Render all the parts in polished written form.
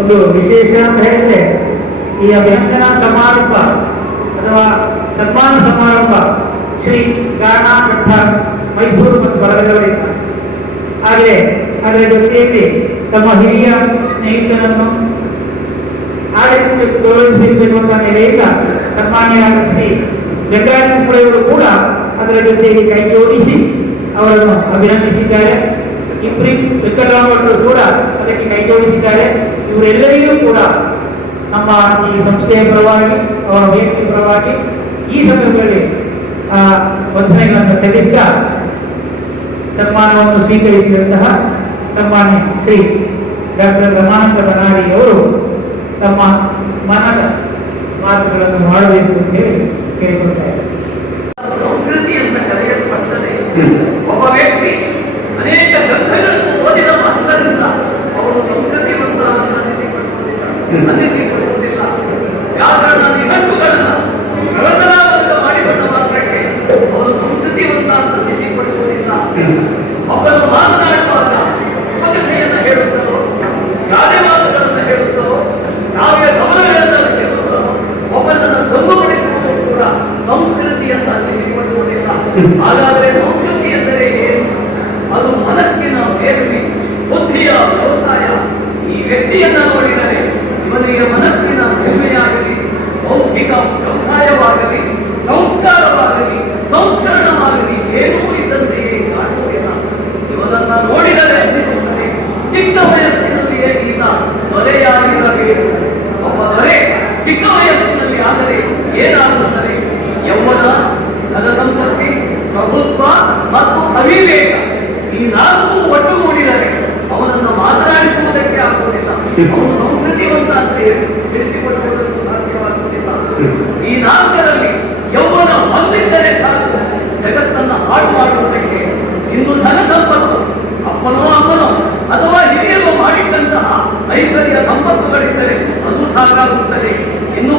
ಒಂದು ವಿಶೇಷ ಅಂತ ಹೇಳಿದ್ರೆ ಈ ಅಭಿನಂದನಾ ಸಮಾರಂಭ ಅಥವಾ ಸನ್ಮಾನ ಸಮಾರಂಭ ಶ್ರೀ ಗಾನ ಕಂಠ ಮೈಸೂರು ಮತ್ತು ಬಳಗದವರಿಂದ, ಹಾಗೆ ಅದರ ಜೊತೆಯಲ್ಲಿ ತಮ್ಮ ಹಿರಿಯ ಸ್ನೇಹಿತರನ್ನು ಆರೈಸಬೇಕು, ಗೌರವಿಸಬೇಕು ಎನ್ನುವಂಥ ನೆಲೆಯಿಂದ ಸನ್ಮಾನ್ಯರಾದ ಶ್ರೀ ವೆಂಕಟರಾಮಪುರವರು ಕೂಡ ಅದರ ಜೊತೆಯಲ್ಲಿ ಕೈ ಜೋಡಿಸಿ ಅವರನ್ನು ಅಭಿನಂದಿಸಿದ್ದಾರೆ. ಇಬ್ಬರಿ ವೆಂಕಟರಾಮಪುರವರು ಕೂಡ ಅದಕ್ಕೆ ಕೈ ಜೋಡಿಸಿದ್ದಾರೆ. ಇವರೆಲ್ಲರಿಗೂ ಕೂಡ ನಮ್ಮ ಈ ಸಂಸ್ಥೆಯ ಪರವಾಗಿ, ಅವರ ವ್ಯಕ್ತಿ ಪರವಾಗಿ ಈ ಸಂದರ್ಭದಲ್ಲಿ ವಂದನೆಗಳನ್ನು ಸಲ್ಲಿಸಿದ ಸನ್ಮಾನವನ್ನು ಸ್ವೀಕರಿಸಿದಂತಹ ಸನ್ಮಾನ್ಯ ಶ್ರೀ ಡಾಕ್ಟರ್ ರಮಾನಂದ ಬನಾಡಿ ಅವರು ತಮ್ಮ ಮನದ ಮಾತುಗಳನ್ನು ಮಾಡಬೇಕು ಅಂತ ಹೇಳಿ ಕೇಳಿಕೊಳ್ತಾರೆ. ಸಂಸ್ಕೃತಿ ಅಂತ ಕರೆಯಲ್ಪಟ್ಟರೆ ಒಬ್ಬ ವ್ಯಕ್ತಿ ಅನೇಕ ಗ್ರಂಥಗಳನ್ನು ಓದಿದ ಮಾತ್ರದಿಂದ ಅವರು ಸಂಸ್ಕೃತಿವಂತ ಅನ್ನಿಸಿಕೊಳ್ಳುವುದಿಲ್ಲ. ವ್ಯಾಕರಣ ನಿಘಂಟುಗಳನ್ನು ಪ್ರವಚನಬದ್ಧ ಮಾಡಿಕೊಂಡ ಮಾತ್ರಕ್ಕೆ ಅವರು ಸಂಸ್ಕೃತಿವಂತ ಅಂತ ಅನ್ನಿಸಿಕೊಳ್ಳುವುದಿಲ್ಲ. ಒಬ್ಬರು ಮಾತನಾಡುವಾಗ ಉಪಕಥೆಯನ್ನು ಹೇಳುತ್ತರೋ, ಗಾದೆ ಮಾತುಗಳನ್ನು ಹೇಳುತ್ತರೋ, ಕಾವ್ಯ ಗಮನಗಳನ್ನು ರಚಿಸುತ್ತರೋ, ಒಬ್ಬನನ್ನು ಗೊಂಗುಪಡಿಸುವುದು ಕೂಡ ಸಂಸ್ಕೃತಿ ಅಂತ ಅನ್ನಿಸಿಕೊಳ್ಳುವುದಿಲ್ಲ. ಹಾಗಾದರೆ ಸಂಸ್ಕೃತಿ ಎಂದರೆ ಏನು? ಅದು ಮನಸ್ಸಿನ ಮೇಲ್ಮಿ, ಬುದ್ಧಿಯ ವ್ಯವಸಾಯ. ಈ ವ್ಯಕ್ತಿಯನ್ನ ನೋಡಿದರೆ ಇವನಿಗೆ ಮನಸ್ಸಿನ ಮೇಲ್ಮೆಯಾಗಲಿ, ಬೌದ್ಧಿಕ ವ್ಯವಸಾಯವಾಗಲಿ, ಸಂಸ್ಕಾರವಾಗಲಿ, ಸಂಸ್ಕರಣವಾಗಲಿ ಏನೂ ಇದ್ದಂತೆಯೇ ಕಾಣುವುದಿಲ್ಲ. ಇವನನ್ನ ನೋಡಿದರೆ ಅನ್ನಿಸುತ್ತದೆ ಚಿಕ್ಕ ವಯಸ್ಸಿನಲ್ಲಿಯೇ ಈತ ದೊರೆಯಾಗಿರಬೇಕು. ಒಬ್ಬ ದೊರೆ ಚಿಕ್ಕ ವಯಸ್ಸಿನಲ್ಲಿ ಆದರೆ ಏನಾಗುತ್ತದೆ? ಯೌವನ, ಧನ ಸಂಪತ್ತಿ, ಪ್ರಭುತ್ವ ಮತ್ತು ಅವಿವೇಕ ಈ ನಾಲ್ಕು ಒಟ್ಟುಗೂಡಿದರೆ ಅವನನ್ನು ಮಾತನಾಡಿಸುವುದಕ್ಕೆ ಆಗುವುದಿಲ್ಲ. ಅವನು ಸಂಸ್ಕೃತಿವಂತ ಅಂತ ತಿಳಿಸಿಕೊಳ್ಳುವುದಕ್ಕೂ ಸಾಧ್ಯವಾಗುವುದಿಲ್ಲ. ಈ ನಾಲ್ಕರಲ್ಲಿ ಯೌವನ ಬಂದಿದ್ದರೆ ಸಾಕು ಜಗತ್ತನ್ನು ಹಾಳು ಮಾಡುವುದಕ್ಕೆ. ಇನ್ನು ಧನ ಸಂಪತ್ತು, ಅಪ್ಪನೋ ಅಮ್ಮನೋ ಅಥವಾ ಹಿರಿಯರು ಮಾಡಿಟ್ಟಂತಹ ಐಶ್ವರ್ಯ ಸಂಪತ್ತುಗಳಿದ್ದರೆ ಅದು ಸಾಕಾಗುತ್ತದೆ. ಇನ್ನು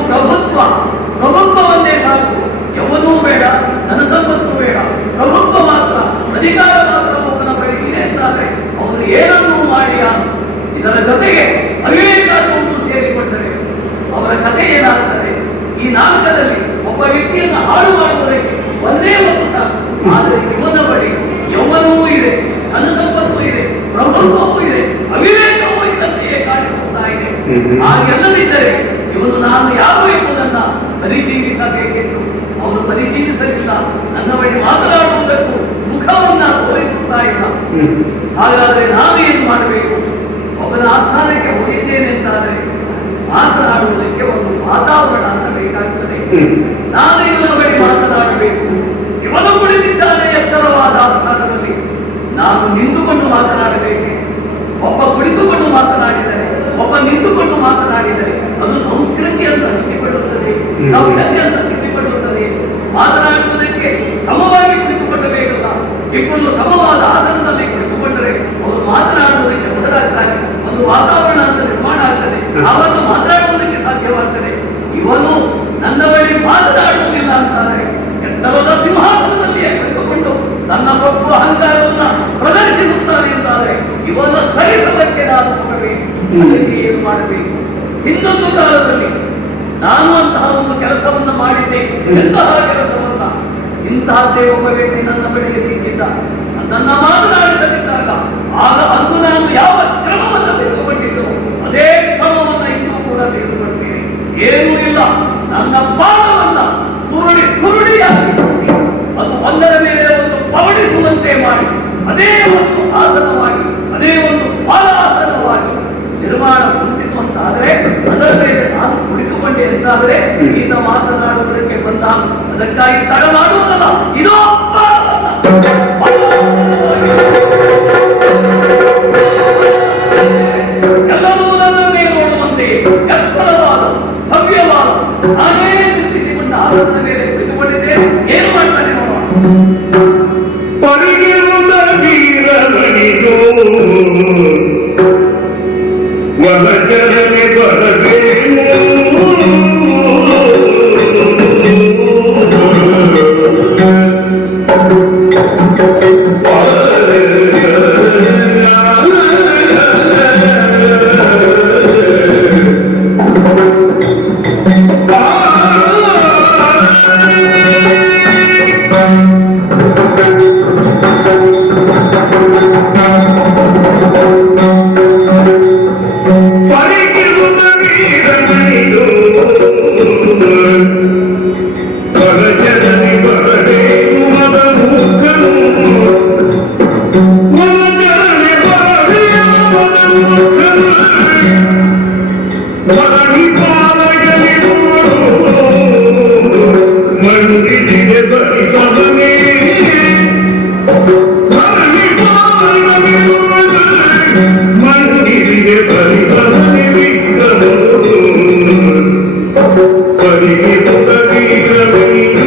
ಪ್ರಭುತ್ವವನ್ನೇ ಸಾಕು. ಯೌವನವೂ ಬೇಡ, ಧನ ಸಂಪತ್ತು ಬೇಡ, ಪ್ರಭುತ್ವ ಮಾತ್ರ, ಅಧಿಕಾರ ಮಾತ್ರ ಒಬ್ಬನ ಬಳಿ ಇದೆ ಅಂತಾದರೆ ಅವನು ಏನನ್ನೂ ಮಾಡಿಯ. ಇದರ ಜೊತೆಗೆ ಅವಿವೇಕಾದವನ್ನು ಸೇರಿಕೊಂಡರೆ ಅವರ ಕಥೆ ಏನಾಗುತ್ತದೆ? ಈ ನಾಲ್ಕರಲ್ಲಿ ಒಬ್ಬ ವ್ಯಕ್ತಿಯನ್ನು ಹಾಳು ಮಾಡುವುದಕ್ಕೆ ಒಂದೇ ಒಂದು ಸಾಕು. ಆದರೆ ಇವನ ಬಳಿ ಯೌವನವೂ ಇದೆ, ಧನ ಸಂಪತ್ತು ಇದೆ, ಪ್ರಭುತ್ವವೂ ಇದೆ, ಅವಿವೇಕವೂ ಇದ್ದಂತೆಯೇ ಕಾಣಿಸುತ್ತಾ ಇದೆ. ಹಾಗೆಲ್ಲದಿದ್ದರೆ ಇವನು ನಾನು ಯಾರು ಎಂಬುದನ್ನ ಪರಿಶೀಲಿಸಬೇಕೆಂದು ಅವನು ಪರಿಶೀಲಿಸಲಿಲ್ಲ. ನನ್ನ ಬಳಿ ಮಾತನಾಡುವುದಕ್ಕೂ ಮುಖವನ್ನ ತೋರಿಸುತ್ತಾ ಇಲ್ಲ. ಹಾಗಾದರೆ ನಾನು ಏನು ಮಾಡಬೇಕು? ಒಬ್ಬನ ಆಸ್ಥಾನಕ್ಕೆ ಹೋಗಿದ್ದೇನೆ ಅಂತಾದರೆ ಮಾತನಾಡುವುದಕ್ಕೆ ಒಂದು ವಾತಾವರಣ ಅಂತ ಬೇಕಾಗುತ್ತದೆ. ನಾನು ಇವನ ಬಳಿ ಮಾತನಾಡಬೇಕು. ಇವನು ಕುಳಿತಿದ್ದಾನೆ ಎತ್ತರವಾದ ಆಸ್ಥಾನದಲ್ಲಿ, ನಾನು ನಿಂತುಕೊಂಡು ಮಾತನಾಡಬೇಕೆ? ಒಬ್ಬ ಕುಳಿತುಕೊಂಡು ಮಾತನಾಡಿದರೆ, ಒಬ್ಬ ನಿಂತುಕೊಂಡು ಮಾತನಾಡಿದರೆ ಅದು ಸಂಸ್ಕೃತಿ ಅಂತ ಅನಿಸಿಕೊಳ್ಳುತ್ತದೆ, ಸೌಂದರ್ಯ ಅಂತ ಅನಿಸಿಕೊಳ್ಳುತ್ತದೆ. ಮಾತನಾಡುವುದಕ್ಕೆ ಸಮವಾಗಿ ಕುಳಿತುಕೊಳ್ಳಬೇಕಲ್ಲ. ಇಬ್ಬರು ಸಮವಾದ ಆಸನದಲ್ಲಿ ಕುಳಿತುಕೊಂಡರೆ ಅವರು ಮಾತನಾಡುವುದಕ್ಕೆ ಹೊರದಾಗ್ತಾರೆ. ಒಂದು ವಾತಾವರಣ ಅಂತ ನಿರ್ಮಾಣ ಆಗ್ತದೆ, ಆವಾಗ ಮಾತನಾಡುವುದಕ್ಕೆ ಸಾಧ್ಯವಾಗ್ತದೆ. ಇವನು ನನ್ನ ಬಳಿ ಮಾತನಾಡುವುದಿಲ್ಲ ಅಂತಾದರೆ ಎತ್ತರದ ಸಿಂಹಾಸನದಲ್ಲಿಯೇ ಕುಳಿತುಕೊಂಡು ನನ್ನ ಸೊಪ್ಪು ಅಹಂಕಾರವನ್ನ ಪ್ರದರ್ಶಿಸುತ್ತಾನೆ ಅಂತಾದರೆ ಇವನ ಸರಿಸದಕ್ಕೆ ನಾನು ಹೋಗಬೇಕು. ಅದಕ್ಕೆ ಏನು ಮಾಡಬೇಕು? ಹಿಂದೊಂದು ಕಾಲದಲ್ಲಿ ನಾನು ಅಂತಹ ಒಂದು ಕೆಲಸವನ್ನ ಮಾಡಿದ್ದೆ. ಎಂತಹ ಕೆಲಸವನ್ನ? ಇಂತಹದ್ದೇ ಒಬ್ಬ ವ್ಯಕ್ತಿ ನನ್ನ ಬಳಿಗೆ ಸಿಕ್ಕಿದ್ದ, ನನ್ನ ಮಾತನಾಡಿಸದಿದ್ದಾಗ ಆಗ ಅಂದು ನಾನು ಯಾವ ಕ್ರಮವನ್ನು ತೆಗೆದುಕೊಂಡಿದ್ದು ಅದೇ ಕ್ರಮವನ್ನ ಇನ್ನೂ ಕೂಡ ತೆಗೆದುಕೊಳ್ತೇನೆ. ಏನೂ ಇಲ್ಲ, ನನ್ನ ಪಾದವನ್ನ ಸುರುಳಿಯಾಗಿ ಅದು ಒಂದರ ಮೇಲೆ ಒಂದು ಪವಡಿಸುವಂತೆ ಮಾಡಿ ಅದೇ ಒಂದು ಆಸನವಾಗಿ, ಅದೇ ಒಂದು ಪಾದಾಸನವಾಗಿ ನಿರ್ಮಾಣ ಹೊಂದಿತು ಅಂತಾದರೆ ಅದರ ಮೇಲೆ ನಾನು ಕುಳಿತುಕೊಂಡೆ ಎಂದಾದರೆ ಈತ ಮಾತನಾಡುವುದಕ್ಕೆ ಬಂದ. ಅದಕ್ಕಾಗಿ ತಡ ಮಾಡುವುದಲ್ಲ, ಇದೋ ಎಲ್ಲರೂ ನನ್ನನ್ನೇ ನೋಡುವಂತೆ ಎತ್ತರವಾದ ಭವ್ಯವಾದ ನಾನೇ ನಿರ್ಮಿಸಿಕೊಂಡ ಆಸನದ ಮೇಲೆ ಕುಳಿತುಕೊಂಡಿದ್ದೇನೆ. ಏನು ಮಾಡ್ತಾನೆ ನೋಡೋಣ. ವನಚರನೆ ಬರಬೇನು ಮಂಡಿಗೆ ಸರಿ ಸದನೆ ಮಂಡಿಗೆ ಸರಿ ಸದನೆ ವಿಕ್ರಮರು ಕರಿಗೆ ತೊಂದ ವೀರವನಿಯು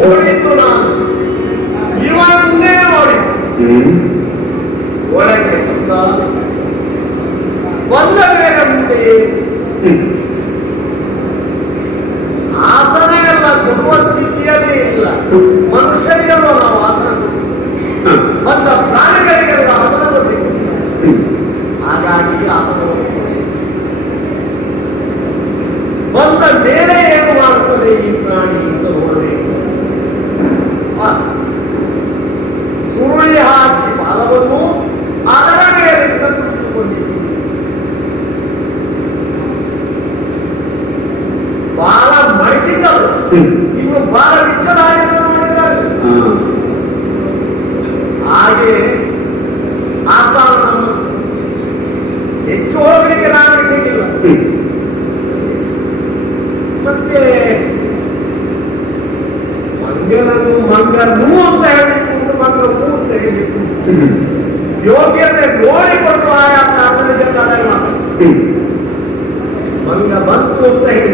ನೋಡಿದ್ದು ನಾನು ಇವನ್ನೇ ನೋಡಿ ಒಳಗೆ ಬಂದ ಮೇಲೆ ಮುಂದೆ ಆಸನ ಎಲ್ಲ ಕೊಡುವ ಸ್ಥಿತಿಯಲ್ಲೇ ಇಲ್ಲ. ಮನುಷ್ಯರಿಗೆಲ್ಲ ನಾವು ಆಸನ ಕೊಡ್ತೀವಿ, ಬಂದ ಪ್ರಾಣಿಗಳಿಗೆಲ್ಲ ಆಸನ ಕೊಡ್ಬೇಕು. ಹಾಗಾಗಿ ಆಸನ ಬಂದ ಮೇಲೆ ಏನು ಮಾಡುತ್ತದೆ ಈ ಪ್ರಾಣಿ ಅಂತ ನೋಡಬೇಕು. ಸುರುಳಿ ಹಾಕಿ ಬಾಲವನ್ನು ಅದರ ಮೇಲೆ ಕುಳಿತುಕೊಂಡಿದ್ದೀವಿ. ಬಾಲ ಮಡಚಿದ್ದರು, ಇನ್ನು ಬಾಲ ಬಿಚ್ಚಲಾಗಿ ಮಾಡಿದ್ದಾರೆ. ಹಾಗೆ ಆಸ್ಥಾನ ನಮ್ಮ ಹೆಚ್ಚು ಹೋಗಲಿಕ್ಕೆ ನಾನು ಬಿಡಲಿಕ್ಕಿಲ್ಲ. ಮತ್ತೆ ಮಂಗನು ಅಂತ ಹೇಳಲಿಕ್ಕೆ ಉಂಟು, ಮಂಗನು ಅಂತ ಹೇಳಲಿಕ್ಕೆ ಉಂಟು. ಯೋಗ್ಯತೆ ನೋಡಿಕೊಂಡು ಆಯಾ ಕಾರಣದಲ್ಲಿ ಬೇಕಾದಾಗ ಮಂಗ ಬಂತು ಅಂತ ಹೇಳಿ